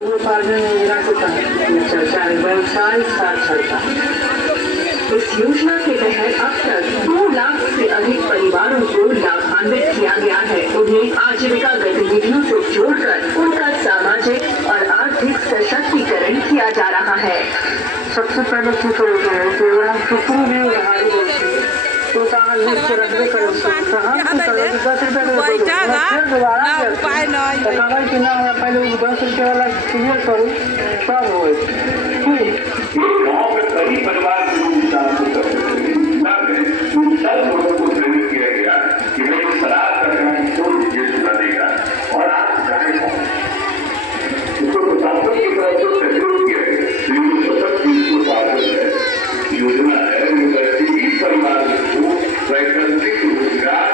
योजना के तहत चर्चा व्यवसाय साक्षरता। इस योजना के तहत अब तक 2 लाख से अधिक परिवारों को लाभान्वित किया गया है। उन्हें आजीविका गतिविधियों से जोड़कर उनका सामाजिक और आर्थिक सशक्तिकरण किया जा रहा है। सबसे पहले कई परिवार को प्रेरित किया गया कि मैं एक सलाह कर रहा हूँ तो ये सुना देगा और आप इसको प्रशासन की तरफ से सहयोग किया गया। योजना है यूनिवर्सिटी परिवार को वैकल्पिक रोजगार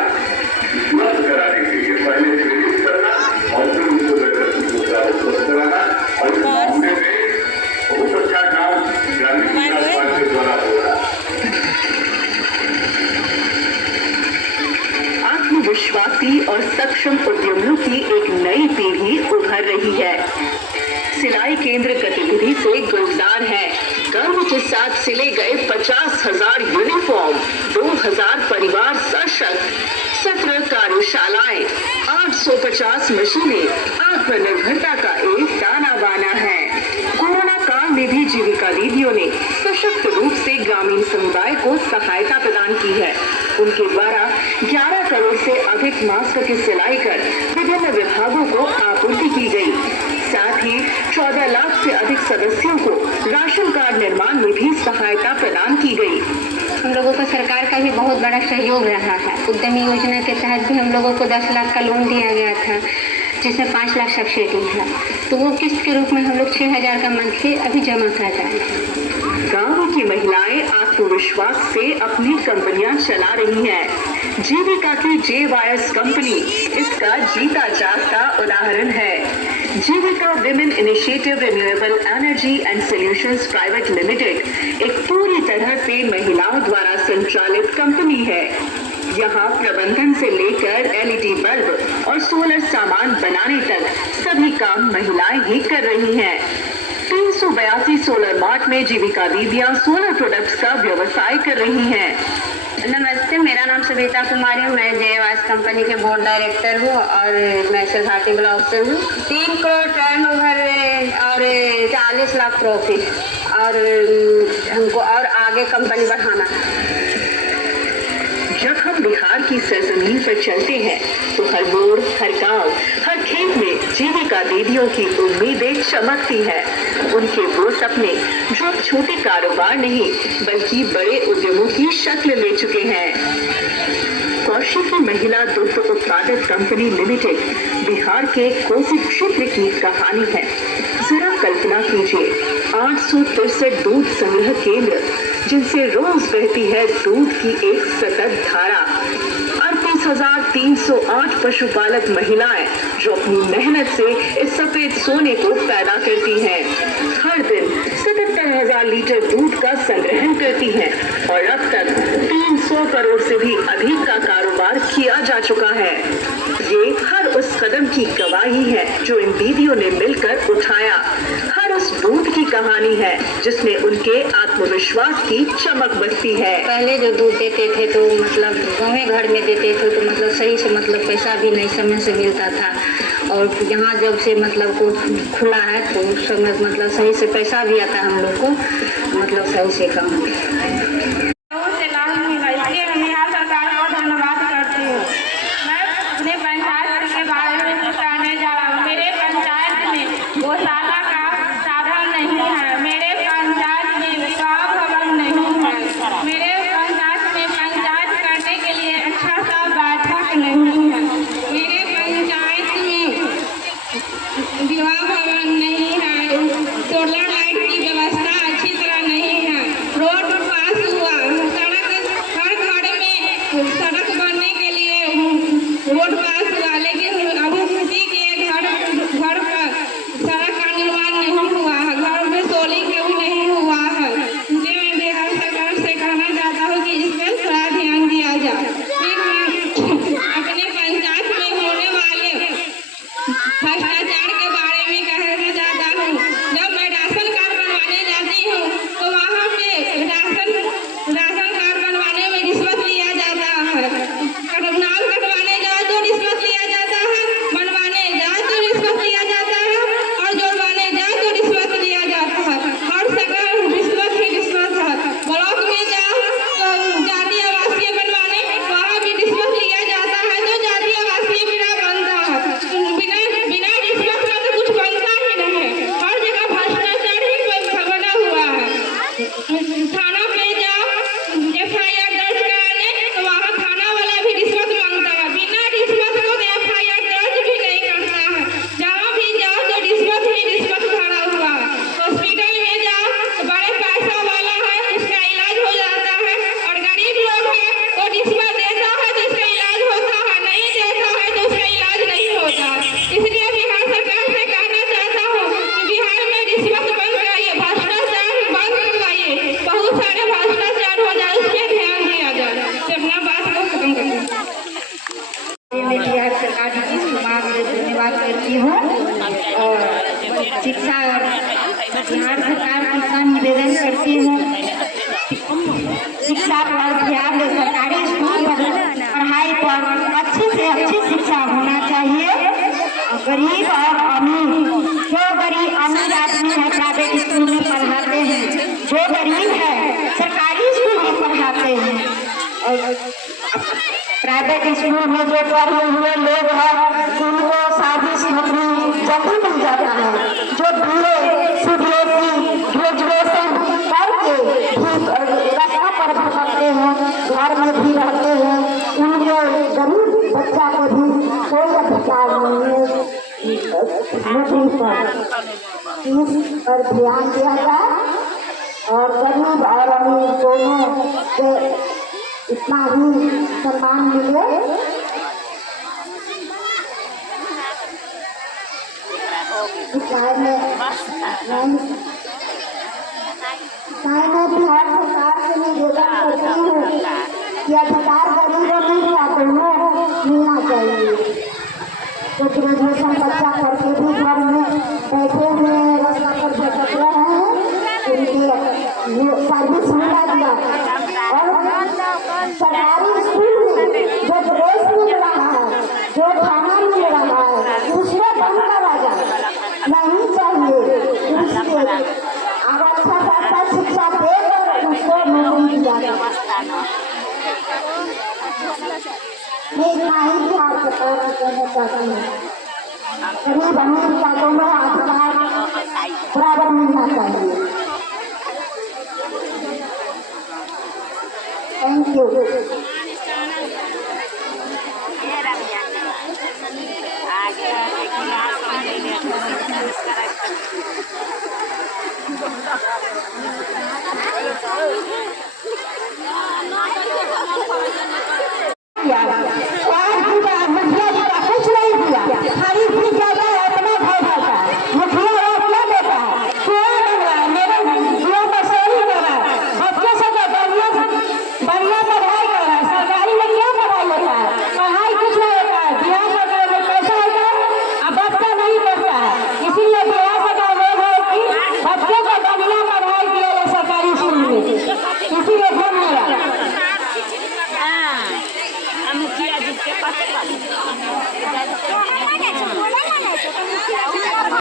उपलब्ध कराने के लिए पहले प्रेरित करना और फिर उनको वैकल्पिक रोजगार उपलब्ध कराना और इस मामले में बहुत अच्छा काम ग्रामीण विकास विभाग के द्वारा हो रहा है। आत्मविश्वासी और सक्षम उद्यमियों की एक नई पीढ़ी उभर रही है। सिलाई केंद्र गतिविधि से गुलजार है। गर्व के साथ सिले गए 50,000 यूनिफॉर्म, 2,000 परिवार सशक्त, 17 कार्यशालाएं, 850 मशीनें आत्मनिर्भरता का एक ताना बाना है। कोरोना काल में भी जीविका दीदियों ने सशक्त रूप से ग्रामीण समुदाय को सहायता प्रदान की है। उनके द्वारा 11 करोड़ से अधिक मास्क की सिलाई कर विभिन्न विभागों को आपूर्ति की गई। साथ ही 14 लाख से अधिक सदस्यों को राशन कार्ड निर्माण में भी सहायता प्रदान की गई। हम लोगों को सरकार का भी बहुत बड़ा सहयोग रहा है। उद्यमी योजना के तहत भी हम लोगों को 10 लाख का लोन दिया गया था, जिसमें 5 लाख सब्सिडी है। तो वो किस्त के रूप में हम लोग 6,000 का मंथली अभी जमा कर रहे हैं। गाँव की महिलाएं आत्मविश्वास से अपनी कंपनियां चला रही हैं। जीविका की JYS कंपनी इसका जीता जागता उदाहरण है। Jeevika women initiative renewable energy and solutions private limited एक पूरी तरह से महिलाओं द्वारा संचालित कंपनी है। यहाँ प्रबंधन से लेकर LED बल्ब और सोलर सामान बनाने तक सभी काम महिलाएं ही कर रही हैं। 382 सोलर मार्ट में जीविका दीदियां सोलर प्रोडक्ट्स का व्यवसाय कर रही हैं। नमस्ते, मेरा नाम सविता कुमारी हूँ। मैं JYS कंपनी के बोर्ड डायरेक्टर हूँ और मैं सरघाटी ब्लॉक से हूँ। 3 करोड़ टर्नओवर और 40 लाख प्रॉफिट और हमको और आगे कंपनी बढ़ाना है। जब हम बिहार की सरजमीन पर चलते हैं तो हर मोड़, हर गांव, हर खेत में जीविका दीदियों की उम्मीदें चमकती हैं। उनके वो सपने जो अब छोटे कारोबार नहीं बल्कि बड़े उद्यमों की शक्ल ले चुके हैं। कौशिकी महिला दुग्ध उत्पादक कंपनी लिमिटेड बिहार के कोसी क्षेत्र की कहानी है। जरा कल्पना कीजिए, 863 दूध संग्रह केंद्र जिनसे रोज बहती है दूध की एक सतत धारा। 38,308 पशुपालक महिलाएं जो अपनी मेहनत से इस सफेद सोने को पैदा करती हैं। हर दिन 77,000 लीटर दूध का संग्रहण करती हैं और अब तक 300 करोड़ से भी अधिक का कारोबार किया जा चुका है। ये हर उस कदम की गवाही है जो इन दीदियों ने मिलकर उठाया। हर उस दूध की कहानी है जिसमें उनके आत्मविश्वास की चमक बसती है। पहले जो दूध देते थे तो मतलब गाँव घर में देते थे तो मतलब सही से मतलब पैसा भी नहीं समय से मिलता था और यहाँ जब से मतलब को खुला है तो उस समय मतलब सही से पैसा भी आता है हम लोग को, मतलब सही से काम शिक्षा बिहार सरकार का निवेदन करती हूँ, शिक्षा पर ध्यान दे। सरकारी स्कूल पर पढ़ाई पर अच्छी से अच्छी शिक्षा होना चाहिए। गरीब और अमीर, जो गरीब अमीर आदमी है प्राइवेट स्कूल में पढ़ाते हैं, जो गरीब है सरकारी स्कूल में पढ़ाते हैं। और प्राइवेट स्कूल में जो पढ़े हुए लोग हैं उनको सर्विस नौकरी जल्दी मिल जाता है। जो BA CBSE ग्रेजुएशन करके भी रास्ता पर भटकते हैं, घर में भी रहते हैं, उनके गरीब बच्चा को भी कोई अधिकार नहीं है नौकरी पर। इस पर ध्यान दिया जाए और गरीब और अमीर दोनों के इतना ही सम्मान मिले। बिहार सरकार से निवेदन करती हूँ कि अधिकार गरीब और अमीर दोनों मिलना चाहिए। तो ग्रेजुएशन बच्चा करके भी घर में बैठे हुए रास्ता पर भटक रहे हैं, उनके सर्विस मिला दिया। और सरकारी स्कूल में जो ड्रेस मिल रहा है, जो खाना मिल रहा है, उसमें बंद करा जाए नहीं चाहिए। इसलिए अब अच्छा से अच्छा शिक्षा देकर उसको नौकरी दिया जाए। मैं इतना ही बिहार सरकार को कहना चाहती हूँ, गरीब अमीर का दोनों अधिकार बराबर मिलना चाहिए। Thank you. आगे